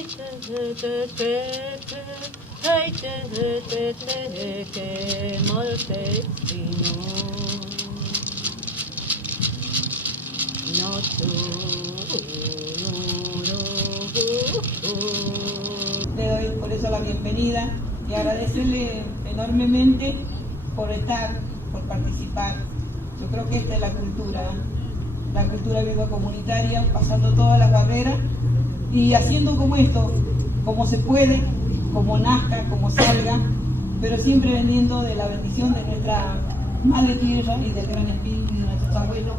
Le doy por eso la bienvenida y agradecerle enormemente por estar, por participar. Yo creo que esta es la cultura viva comunitaria, pasando todas las barreras y haciendo como esto, como se puede, como nazca, como salga, pero siempre vendiendo de la bendición de nuestra Madre Tierra y del Gran Espíritu de nuestros abuelos.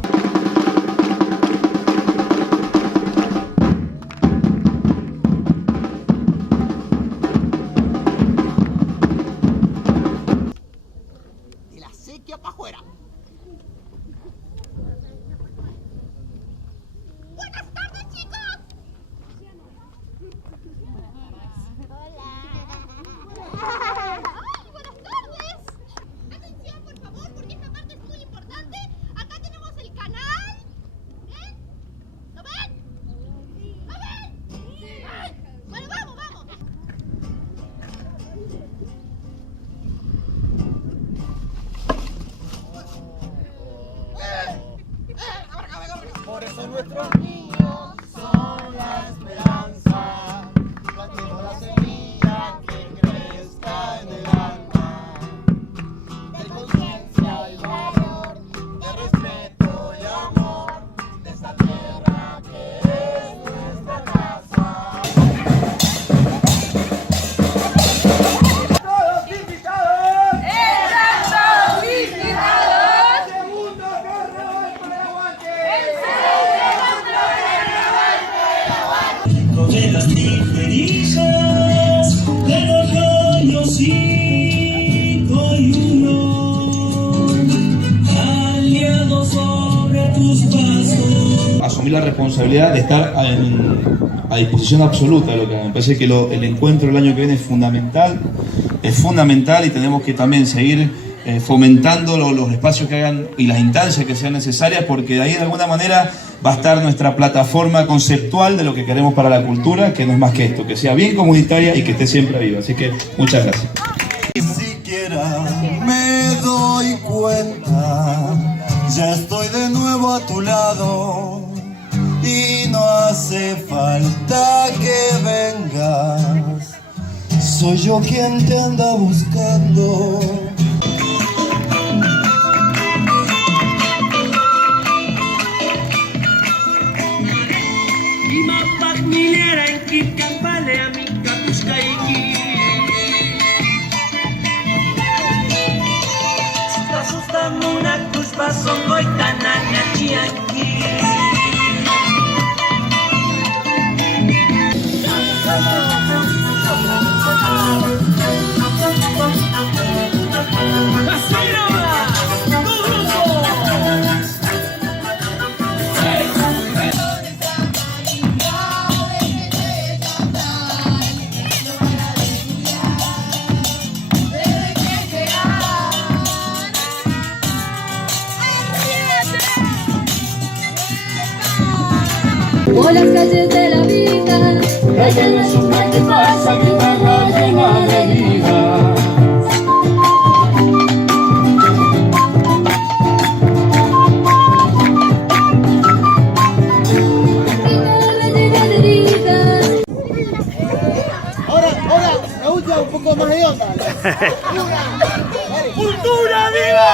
De la sequía para afuera. ¡Buenas tardes, chicos! ¡Hola! ¡Ay, buenas tardes! Atención, por favor, porque esta parte es muy importante. Acá tenemos el canal. ¿Ven? ¿Lo ven? ¿Lo ven? Sí. Bueno, vamos, vamos. Por eso nuestros niños son la esperanza. Plantemos la semilla que crezca en el alma. De conciencia y valor, de respeto y amor, de esta tierra que es nuestra casa. ¡Todos invitados! ¡Están todos invitados! ¡Segundo carnaval por el aguante! De las tijerijas, de los rollos 5 y 1, aliados sobre tus pasos. Asumir la responsabilidad de estar a disposición absoluta de lo que hagan. Me parece que el encuentro el año que viene es fundamental y tenemos que también seguir fomentando los espacios que hagan y las instancias que sean necesarias, porque de ahí de alguna manera va a estar nuestra plataforma conceptual de lo que queremos para la cultura, que no es más que esto, que sea bien comunitaria y que esté siempre viva. Así que muchas gracias. Ni siquiera me doy cuenta, ya estoy de nuevo a tu lado y no hace falta que vengas, soy yo quien te anda buscando. Imapak milera en Kikampale a mi Kapuskaiki. Asustan una cuspa son goitananya chianqui. Así nomás, tu grupo. Por las calles de la vida, calles de su mente pasa, guitarra llena de vida. Ahora, la última un poco más de onda. ¡Cultura viva!